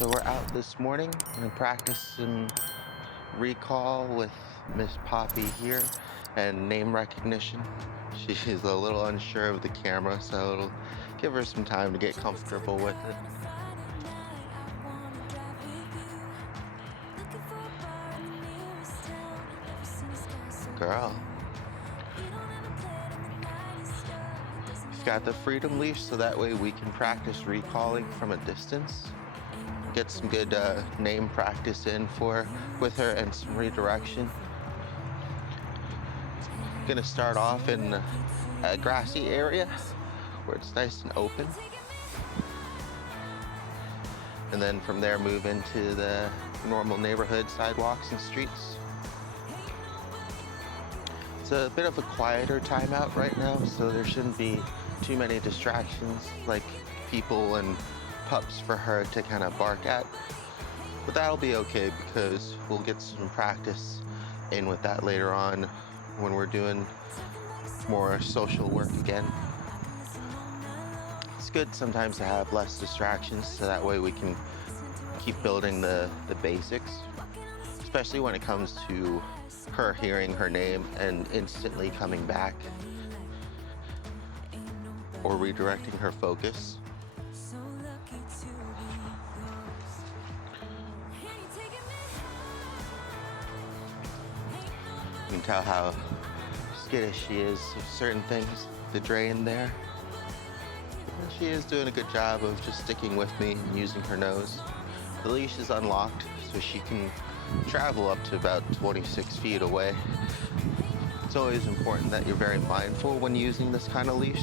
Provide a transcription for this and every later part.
So we're out this morning and practice some recall with Miss Poppy here and name recognition. She's a little unsure of the camera, so it'll give her some time to get comfortable with it. Girl. She's got the freedom leash so that way we can practice recalling from a distance. Get some good name practice in with her and some redirection. Gonna start off in a grassy area where it's nice and open. And then from there move into the normal neighborhood sidewalks and streets. It's a bit of a quieter timeout right now, so there shouldn't be too many distractions like people and pups for her to kind of bark at. But that'll be okay because we'll get some practice in with that later on when we're doing more social work again. It's good sometimes to have less distractions so that way we can keep building the basics, especially when it comes to her hearing her name and instantly coming back or redirecting her focus. You can tell how skittish she is of certain things, the drain there. She is doing a good job of just sticking with me and using her nose. The leash is unlocked, so she can travel up to about 26 feet away. It's always important that you're very mindful when using this kind of leash.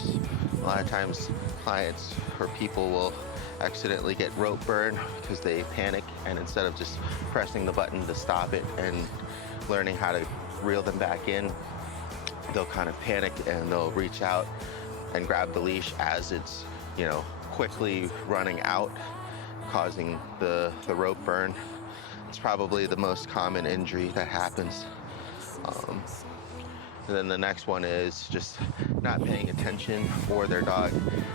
A lot of times clients or people will accidentally get rope burn because they panic, and instead of just pressing the button to stop it and learning how to reel them back in, they'll kind of panic and they'll reach out and grab the leash as it's, quickly running out, causing the rope burn. It's probably the most common injury that happens. And then the next one is just not paying attention, or their dog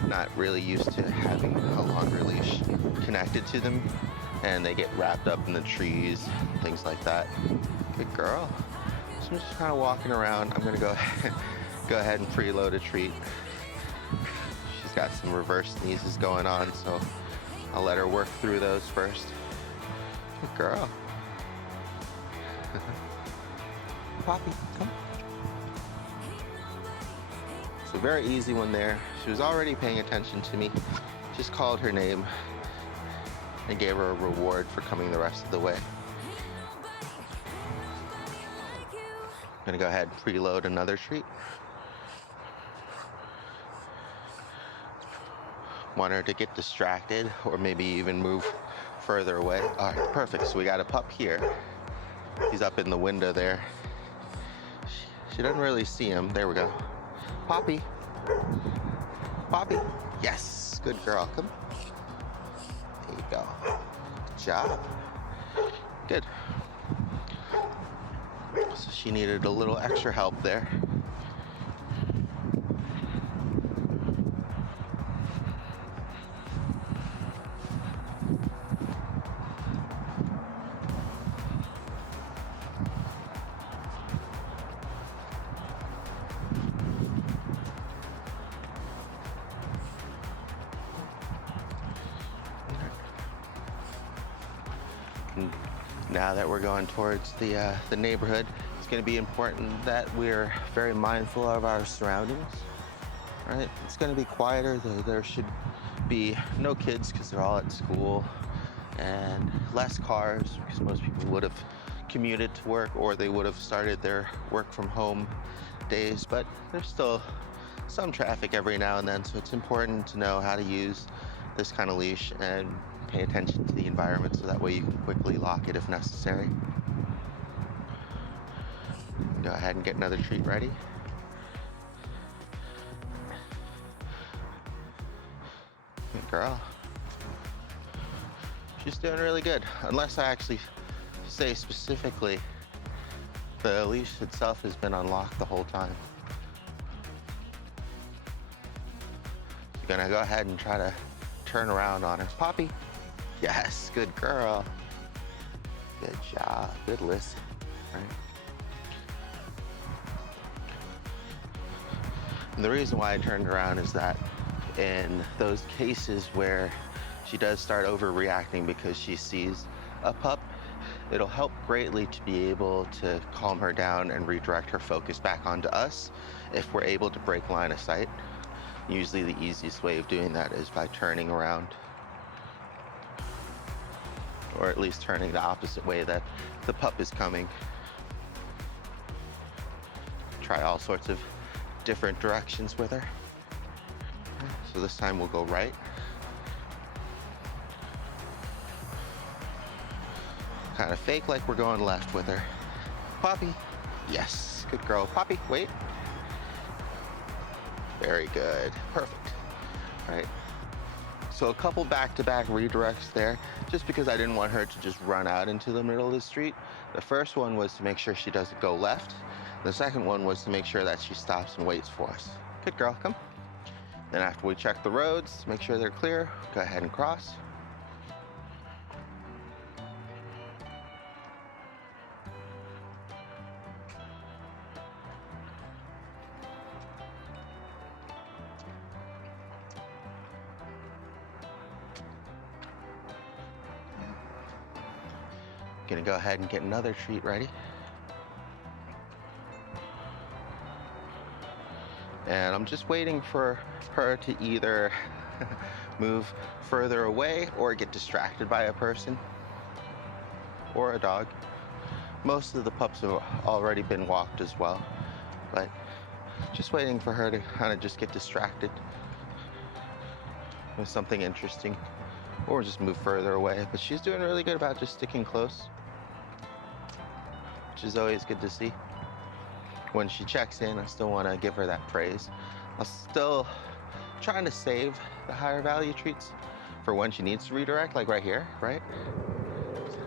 not really used to having a longer leash connected to them, and they get wrapped up in the trees, things like that. Good girl. So I'm just kind of walking around. I'm gonna go ahead and preload a treat. She's got some reverse sneezes going on, so I'll let her work through those first. Good girl. Poppy, come. So very easy one there. She was already paying attention to me. Just called her name and gave her a reward for coming the rest of the way. I'm gonna go ahead and preload another treat. Want her to get distracted or maybe even move further away. All right, perfect. So we got a pup here. He's up in the window there. She doesn't really see him. There we go. Poppy. Poppy. Yes, good girl. Come. There you go. Good job. Good. So she needed a little extra help there. Now that we're going towards the neighborhood, it's going to be important that we're very mindful of our surroundings. Right? It's going to be quieter. There should be no kids because they're all at school, and less cars because most people would have commuted to work or they would have started their work from home days. But there's still some traffic every now and then, so it's important to know how to use this kind of leash and pay attention to the environment so that way you can quickly lock it if necessary. Go ahead and get another treat ready. Good girl. She's doing really good, unless I actually say specifically the leash itself has been unlocked the whole time. You're gonna go ahead and try to turn around on her. Poppy. Yes, good girl. Good job, good listen, right? And the reason why I turned around is that in those cases where she does start overreacting because she sees a pup, it'll help greatly to be able to calm her down and redirect her focus back onto us if we're able to break line of sight. Usually the easiest way of doing that is by turning around, or at least turning the opposite way that the pup is coming. Try all sorts of different directions with her. So this time we'll go right. Kind of fake like we're going left with her. Poppie. Yes, good girl. Poppie, wait. Very good. Perfect. All right. So a couple back-to-back redirects there, just because I didn't want her to just run out into the middle of the street. The first one was to make sure she doesn't go left. The second one was to make sure that she stops and waits for us. Good girl, come. Then after we check the roads, make sure they're clear, go ahead and cross. Gonna go ahead and get another treat ready. And I'm just waiting for her to either move further away or get distracted by a person or a dog. Most of the pups have already been walked as well, but just waiting for her to kind of just get distracted with something interesting or just move further away. But she's doing really good about just sticking close, which is always good to see. When she checks in, I still want to give her that praise. I'm still trying to save the higher value treats for when she needs to redirect, like right here, right?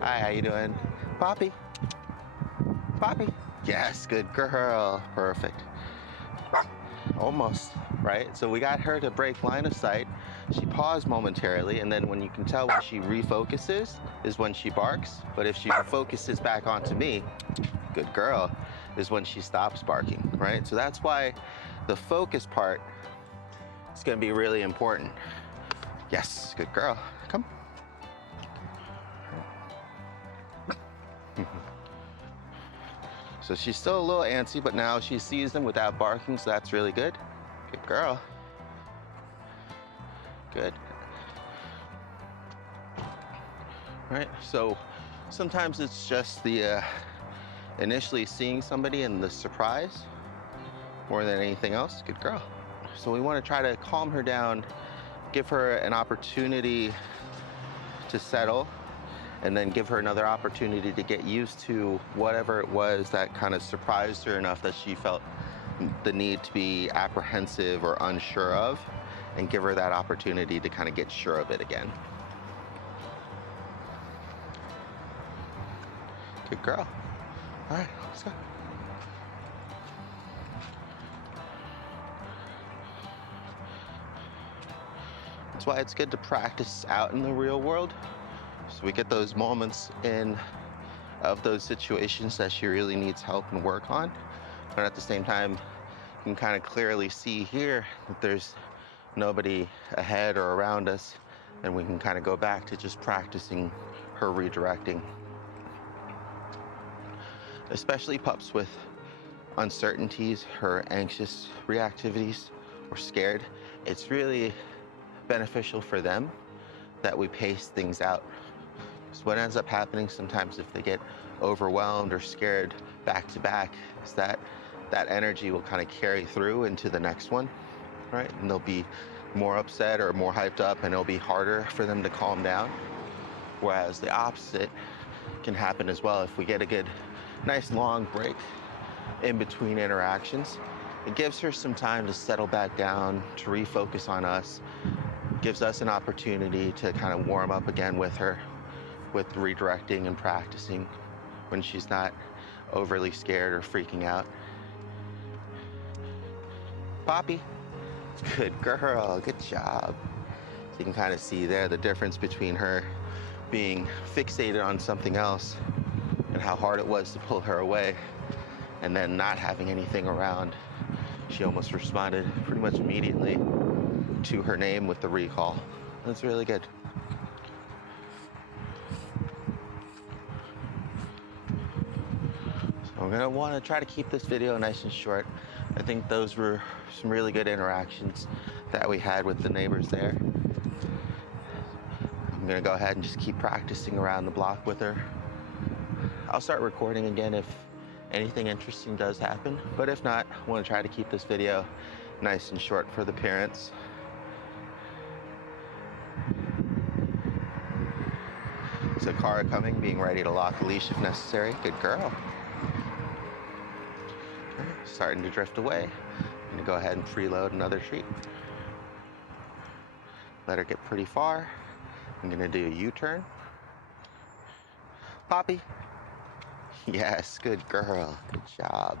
Hi, how you doing? Poppie. Poppie. Yes, good girl. Perfect. Almost, right? So we got her to break line of sight. She paused momentarily, and then when you can tell when she refocuses is when she barks. But if she focuses back onto me, good girl, is when she stops barking, right? So that's why the focus part is gonna be really important. Yes, good girl, come. So she's still a little antsy, but now she sees them without barking, so that's really good. Good girl. Good. Right, so sometimes it's just the initially seeing somebody and the surprise more than anything else. Good girl. So we want to try to calm her down, give her an opportunity to settle, and then give her another opportunity to get used to whatever it was that kind of surprised her enough that she felt the need to be apprehensive or unsure of, and give her that opportunity to kind of get sure of it again. Good girl. All right, let's go. That's why it's good to practice out in the real world, so we get those moments in of those situations that she really needs help and work on. But at the same time, you can kind of clearly see here that there's nobody ahead or around us, and we can kind of go back to just practicing her redirecting. Especially pups with uncertainties or anxious reactivities or scared, it's really beneficial for them that we pace things out. So what ends up happening sometimes if they get overwhelmed or scared back to back is that that energy will kind of carry through into the next one, right? And they'll be more upset or more hyped up, and it'll be harder for them to calm down. Whereas the opposite can happen as well. If we get a good, nice long break in between interactions, it gives her some time to settle back down, to refocus on us, gives us an opportunity to kind of warm up again with her, with redirecting and practicing when she's not overly scared or freaking out. Poppie, good girl, good job. So you can kind of see there the difference between her being fixated on something else and how hard it was to pull her away, and then not having anything around. She almost responded pretty much immediately to her name with the recall. That's really good. So I'm gonna want to try to keep this video nice and short. I think those were some really good interactions that we had with the neighbors there. I'm gonna go ahead and just keep practicing around the block with her. I'll start recording again if anything interesting does happen, but if not, I want to try to keep this video nice and short for the parents. So car coming, being ready to lock the leash if necessary. Good girl. Starting to drift away. I'm gonna go ahead and freeload another treat. Let her get pretty far. I'm gonna do a U-turn. Poppy. Yes, good girl. Good job.